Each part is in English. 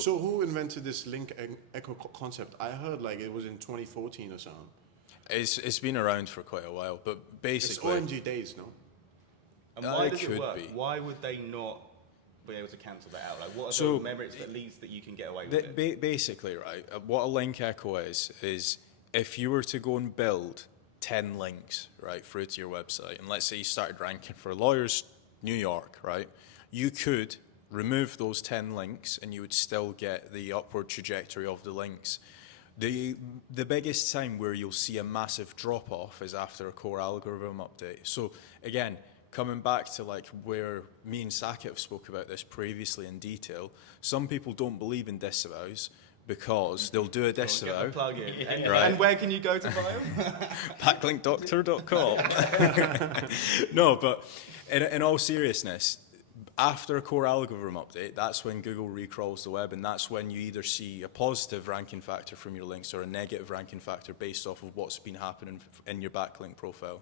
So who invented this link echo concept? I heard like it was in 2014 or something. It's been around for quite a while, but It's basically, OMG days, no? And why it does it could work? be. Why would they not be able to cancel that out? Like, what are So, the merits that leads that you can get away with it? basically, right, what a link echo is if you were to go and build 10 links, right, through to your website, and let's say you started ranking for Lawyers New York, right, you could remove those 10 links and you would still get the upward trajectory of the links. The biggest time where you'll see a massive drop off is after a core algorithm update. So again, coming back to like where me and Saket have spoke about this previously in detail, some people don't believe in disavows because they'll do a disavow. Plug in. And, Right. and where can you go to buy them? Backlinkdoctor.com. No, but in all seriousness, after a core algorithm update, that's when Google recrawls the web, and that's when you either see a positive ranking factor from your links or a negative ranking factor based off of what's been happening in your backlink profile.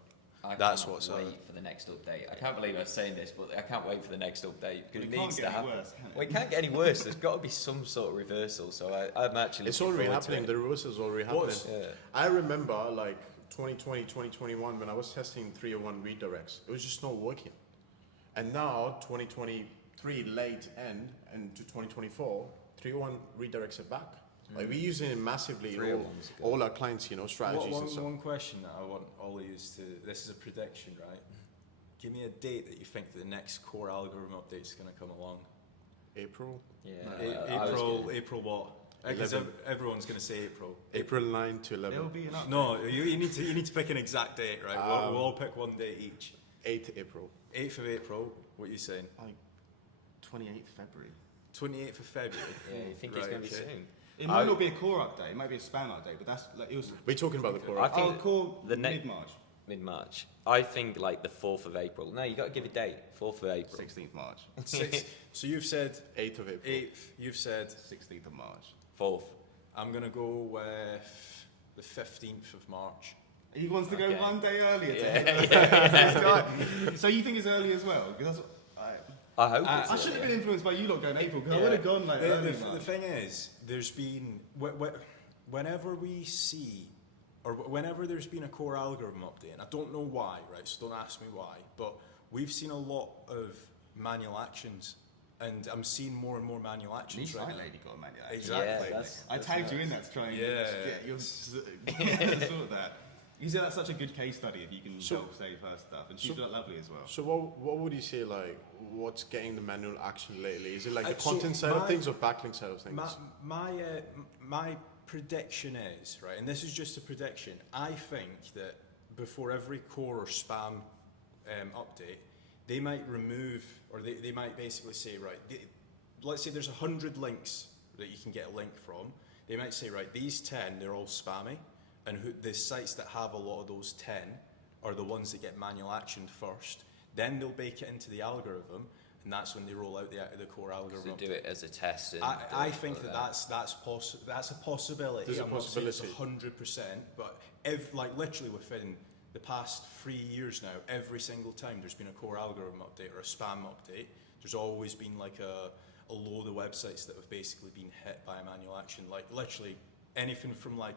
That's what's wait for the next update. I can't believe I'm saying this, but I can't wait for the next update because it needs to happen. Well, it can't get any worse. There's got to be some sort of reversal. So I'm actually. It's already happening. The reversal is already happening. I remember like 2020, 2021 when I was testing 301 redirects. It was just not working. And now 2023 late end and to 2024, 301 redirects are back. Like we're using it massively in all our clients, strategies and stuff. One question that I want all of you to, this is a prediction, right? Give me a date that you think the next core algorithm update is going to come along. April? Yeah. April what? Because everyone's going to say April. April 9 to 11. There'll be an update. No, you need to pick an exact date, right? We'll all pick one date each. 8th April. 8th of April, what are you saying? Like 28th February. 28th of February? Yeah, you think it's going to be soon? It might not be a core update. It might be a spam update, but that's like it was. We're talking about the core. I think core the mid-March. Mid-March. I think like the 4th of April. No, you got to give a date. 4th of April. 16th March. So you've said 8th of April. 8th. You've said 16th of March. 4th. I'm gonna go with the 15th of March. He wants to go one day earlier. Yeah. So you think it's early as well? Because that's I hope I should have been influenced by you lot going April because I would have gone like early. The thing is, there's been whenever we see or whenever there's been a core algorithm update, and I don't know why, right? So don't ask me why, but we've seen a lot of manual actions. And I'm seeing more and more manual actions right now. Lady got a manual action. Exactly. Yeah, I tagged you in that to try and get your sort that. You see, that's such a good case study if you can help save her stuff, and she's lovely as well. So what would you say, like, what's getting the manual action lately? Is it like the content side of things or backlink side of things? My prediction is, right, and this is just a prediction, I think that before every core or spam update, they might remove, or they might basically say, right, let's say there's 100 links that you can get a link from. They might say, right, these 10, they're all spammy, and the sites that have a lot of those 10 are the ones that get manual actioned first. Then they'll bake it into the algorithm, and that's when they roll out the core algorithm. So do it as a test. And I think that's a possibility. There's a I'm not saying it's possibility. 100%, but like literally within the past 3 years now, every single time there's been a core algorithm update or a spam update, there's always been like a load of websites that have basically been hit by a manual action. Like literally anything from like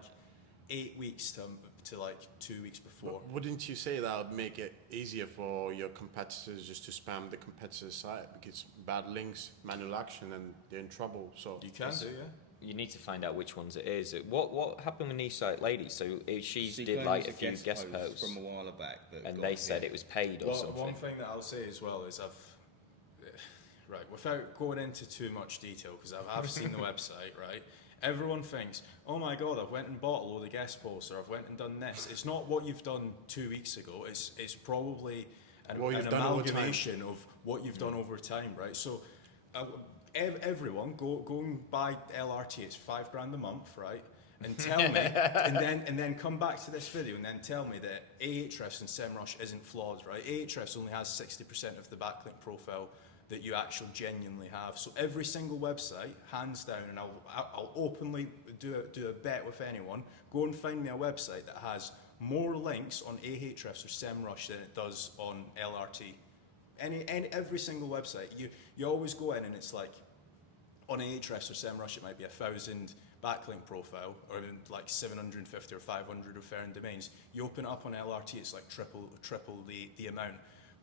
8 weeks to like 2 weeks before. But wouldn't you say that would make it easier for your competitors just to spam the competitor's site because bad links, manual action, and they're in trouble? So you can do, yeah. You need to find out which ones it is. What happened with Niche Site Lady? So she did like a few guest posts from a while back, and they said it was paid or something. One thing that I'll say as well is right, without going into too much detail, because I've seen the website, right? Everyone thinks, oh my God, I've went and bought a load of guest posts, or I've went and done this. It's not what you've done 2 weeks ago. It's probably an amalgamation of what you've done over time, right? So everyone go and buy LRT. It's $5,000 a month, right? And tell me, and then come back to this video and then tell me that Ahrefs and SEMrush isn't flawed, right? Ahrefs only has 60% of the backlink profile that you actually genuinely have. So every single website, hands down, and I'll openly do a bet with anyone, go and find me a website that has more links on Ahrefs or SEMrush than it does on LRT. Every single website, you always go in and it's like, on Ahrefs or SEMrush, it might be 1,000 backlink profile, or even like 750 or 500 referring domains. You open it up on LRT, it's like triple the amount.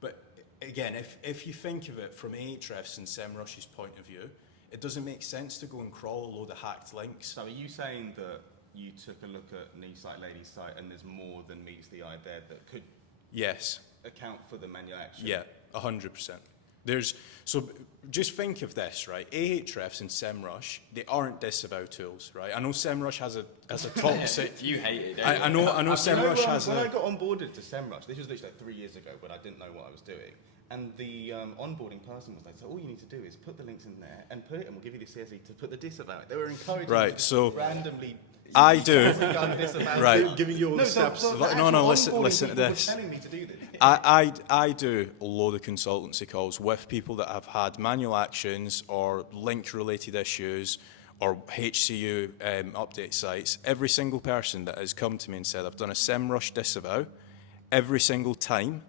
But again, if you think of it from Ahrefs and SEMrush's point of view, it doesn't make sense to go and crawl a load of hacked links. So are you saying that you took a look at Knee Site Lady's site and there's more than meets the eye there that could account for the manual action? Yeah, 100%. So just think of this, right? Ahrefs and SEMrush, they aren't disavow tools, right? I know SEMrush has a toxic. You hate it. I know SEMrush has when I got onboarded to SEMrush, this was literally like 3 years ago when I didn't know what I was doing. And the onboarding person was like, so all you need to do is put the links in there and put it, and we'll give you the CSE to put the disavow. They were encouraging right, me to so randomly. I do. Right. Giving you all the steps. Listen to this. Telling me to do this. I do a load of consultancy calls with people that have had manual actions or link-related issues or HCU update sites. Every single person that has come to me and said, I've done a SEMrush disavow, every single time,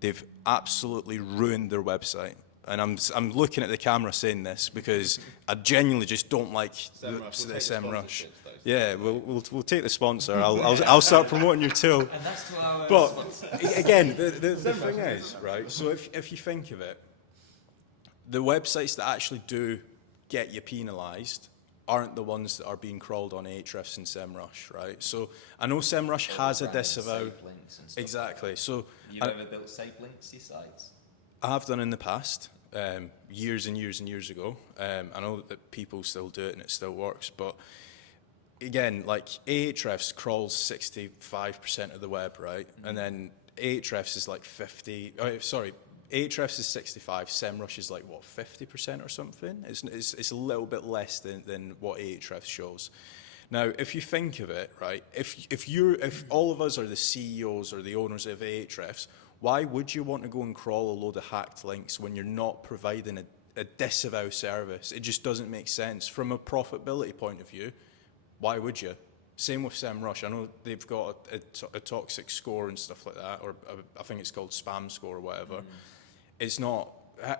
they've absolutely ruined their website. And I'm looking at the camera saying this because I genuinely just don't like the SEMrush. Yeah, we'll take the sponsor. I'll start promoting your tool. And that's to our But sponsor. again, the thing is, right? So if you think of it, the websites that actually do get you penalised aren't the ones that are being crawled on Ahrefs and SEMrush, right? So I know SEMrush has a disavow. Exactly. So you've ever built safe links to your sites? I have done in the past, years and years and years ago. I know that people still do it and it still works, but again, like Ahrefs crawls 65% of the web, right? Mm-hmm. And then Ahrefs is like 50. Ahrefs is 65. SEMrush is like what 50% or something. It's a little bit less than what Ahrefs shows. Now, if you think of it, right, if all of us are the CEOs or the owners of Ahrefs, why would you want to go and crawl a load of hacked links when you're not providing a disavow service? It just doesn't make sense from a profitability point of view. Why would you? Same with SEMrush. I know they've got a toxic score and stuff like that, or I think it's called spam score or whatever. It's not.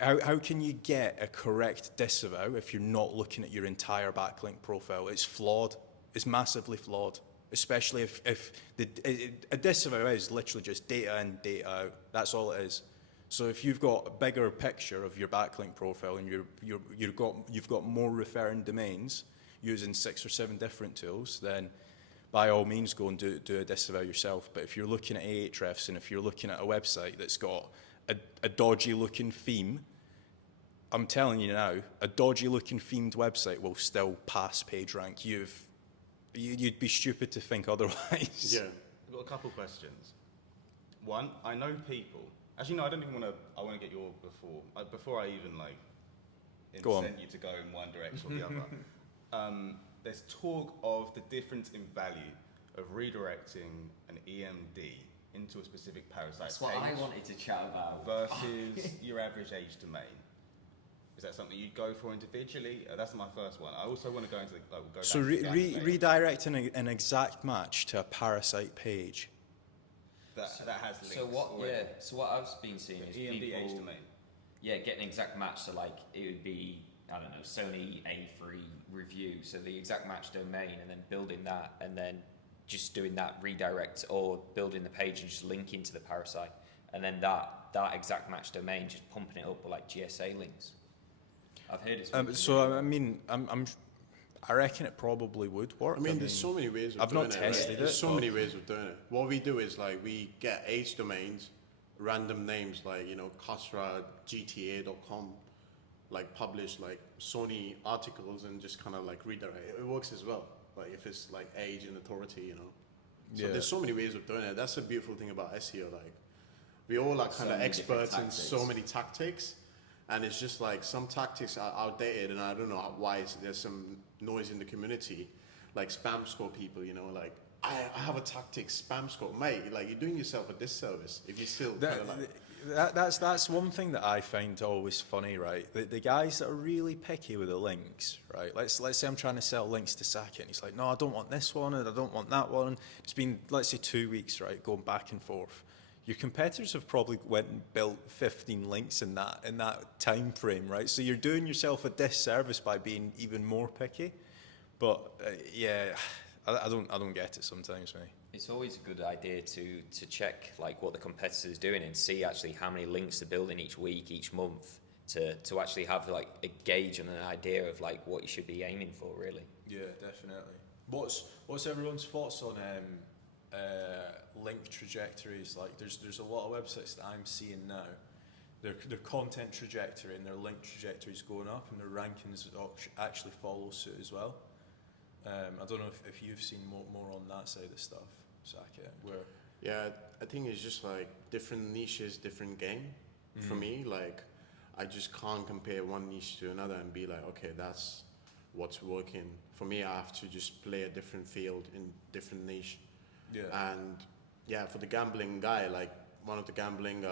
How can you get a correct disavow if you're not looking at your entire backlink profile? It's flawed. It's massively flawed. Especially if a disavow is literally just data in, data out. That's all it is. So if you've got a bigger picture of your backlink profile and you've got more referring domains using 6 or 7 different tools, then by all means go and do a disavow yourself. But if you're looking at Ahrefs and if you're looking at a website that's got a dodgy looking theme, I'm telling you now, a dodgy looking themed website will still pass PageRank. You'd be stupid to think otherwise. Yeah. I've got a couple questions. One, I know people. Actually, no, I don't even want to. I want to get your before I even incent you to go in one direction or the other. There's talk of the difference in value of redirecting an EMD into a specific parasite That's what I wanted to chat about. Versus your average age domain. Is that something you'd go for individually? That's my first one. I also want to go into redirecting an exact match to a parasite page. That has links. So what I've been seeing is EMD people, age domain. Yeah, get an exact match. So like it would be, I don't know, Sony A3 review. So the exact match domain, and then building that, and then just doing that redirect or building the page and just linking to the parasite, and then that exact match domain just pumping it up with like GSA links. I've heard it's. So I mean, I reckon it probably would work. I mean, there's so many ways of I've doing not it. tested it. There's so many ways of doing it. What we do is like we get H domains, random names like Kasra GTA.com, like publish like Sony articles and just kind of like redirect. It works as well. Like if it's like age and authority, So there's so many ways of doing it. That's the beautiful thing about SEO. Like we all are kind of experts in so many tactics. And it's just like some tactics are outdated, and I don't know why there's some noise in the community, like spam score people, like I have a tactic, spam score, mate. Like you're doing yourself a disservice if you still kind of like. That's one thing that I find always funny, right? The guys that are really picky with the links, right? Let's say I'm trying to sell links to Saket, and he's like, no, I don't want this one, and I don't want that one. It's been, let's say, 2 weeks, right, going back and forth. your competitors have probably went and built 15 links in that time frame, right? So you're doing yourself a disservice by being even more picky. But I don't get it sometimes, mate. It's always a good idea to check like what the competitor's doing and see actually how many links they're building each week, each month, to actually have like a gauge and an idea of like what you should be aiming for, really. Yeah, definitely. What's everyone's thoughts on link trajectories? Like, there's a lot of websites that I'm seeing now. Their content trajectory and their link trajectory is going up, and their rankings actually follow suit as well. I don't know if you've seen more on that side of stuff, Saket. Yeah, I think it's just like different niches, different game. For me, like, I just can't compare one niche to another and be like, okay, that's what's working. For me, I have to just play a different field in different niche. Yeah. And yeah, for the gambling guy, like one of the gambling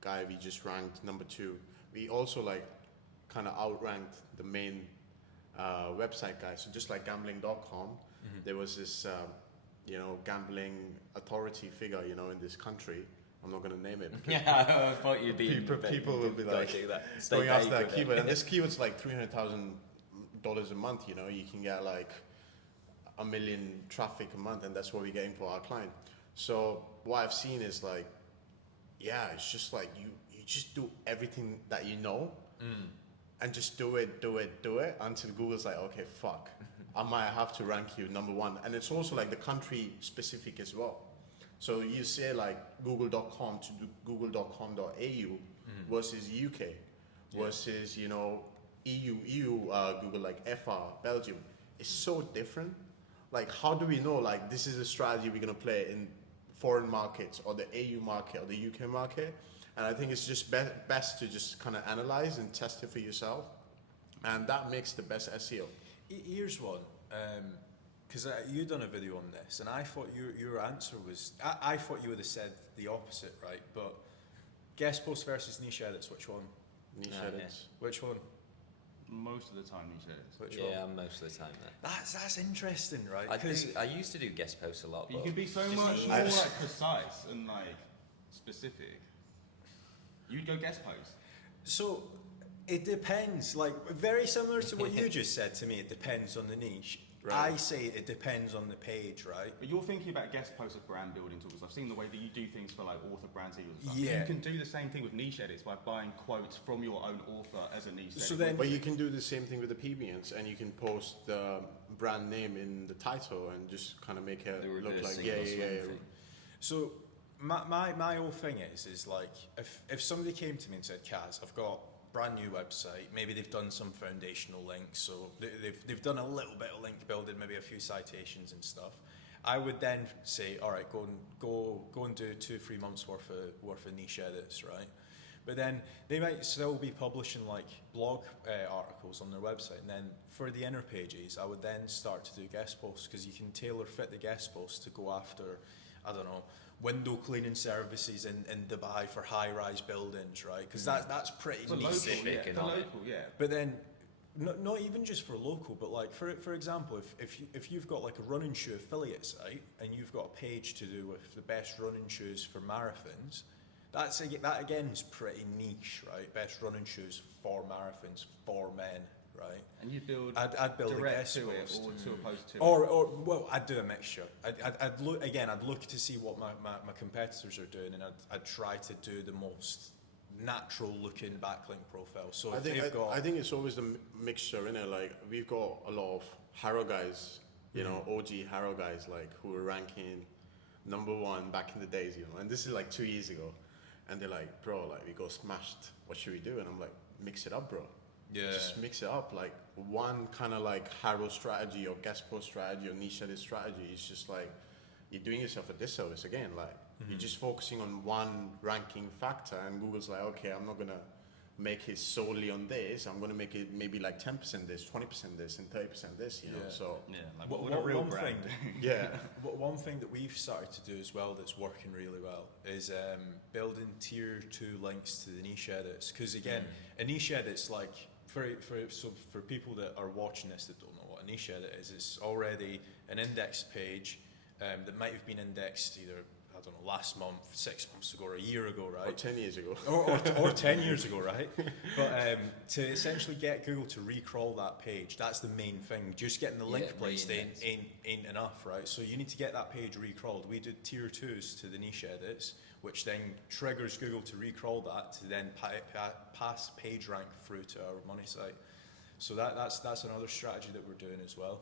guy, we just ranked number 2. We also like kind of outranked the main website guy. So just like gambling.com, there was this, gambling authority figure, in this country. I'm not going to name it. Yeah, I thought you'd be. People will be like going after that keyword, and this keyword's like $300,000 a month. You can get like 1 million traffic a month, and that's what we're getting for our client. So what I've seen is like, it's just like you just do everything that you know, and just do it until Google's like, okay, fuck, I might have to rank you number 1. And it's also like the country specific as well. So you say like google.com to google.com.au versus UK versus, EU, Google like FR, Belgium. It's so different. Like, how do we know like this is a strategy we're going to play in foreign markets or the AU market or the UK market? And I think it's just best to just kind of analyze and test it for yourself. And that makes the best SEO. Here's one. Because you done a video on this, and I thought your answer was, I thought you would have said the opposite, right? But guest post versus niche edits, which one? Niche edits. Yeah. Which one? Most of the time, niche edits. Which one? Yeah, most of the time. That's interesting, right? I used to do guest posts a lot. But you can be so much more like precise and like specific. You'd go guest post. So it depends. Like, very similar to what you just said to me. It depends on the niche. Right. I say it depends on the page, right? But you're thinking about guest posts as brand building tools. I've seen the way that you do things for like author brands and stuff. Yeah. You can do the same thing with niche edits by buying quotes from your own author as a niche edit. So then, but you can do the same thing with the PBNs, and you can post the brand name in the title and just kind of make it look like yeah. So my whole thing is like if somebody came to me and said, Kaz, I've got brand new website, maybe they've done some foundational links, so they've done a little bit of link building, maybe a few citations and stuff. I would then say, all right, go and do 2-3 months worth of niche edits, right? But then they might still be publishing like blog articles on their website, and then for the inner pages, I would then start to do guest posts, because you can tailor fit the guest posts to go after, I don't know, window cleaning services in Dubai for high-rise buildings, right? Because that's pretty niche. Local, yeah. But then, not even just for local, but like for example, if you've got like a running shoe affiliate site and you've got a page to do with the best running shoes for marathons, that again is pretty niche, right? Best running shoes for marathons for men, right? And you build. I'd build a guest to post, it or to opposed to or well, I'd do a mixture. I'd look to see what my competitors are doing, and I'd try to do the most natural looking backlink profile. So I think it's always the mixture, innit? Like, we've got a lot of Harrow guys, OG Harrow guys, like, who were ranking number 1 back in the days, and this is like 2 years ago, and they're like, bro, like, we got smashed, what should we do? And I'm like, mix it up, bro. Yeah. Just mix it up. Like, one kind of like Harrow strategy or guest post strategy or niche edit strategy is just like, you're doing yourself a disservice again. Like, you're just focusing on one ranking factor, and Google's like, okay, I'm not going to make it solely on this. I'm going to make it maybe like 10% this, 20% this, and 30% this, you know? So, like what a real brand. One thing that we've started to do as well that's working really well is building tier 2 links to the niche edits. Because again, a niche edit's like, for people that are watching this that don't know what a niche edit is, it's already an index page that might have been indexed either, I don't know, last month, 6 months ago, or a year ago, right? Or 10 years ago. or 10 years ago, right? But to essentially get Google to recrawl that page, that's the main thing. Just getting the link placed ain't enough, right? So you need to get that page recrawled. We did tier 2s to the niche edits, which then triggers Google to recrawl that to then pass page rank through to our money site. So that's another strategy that we're doing as well.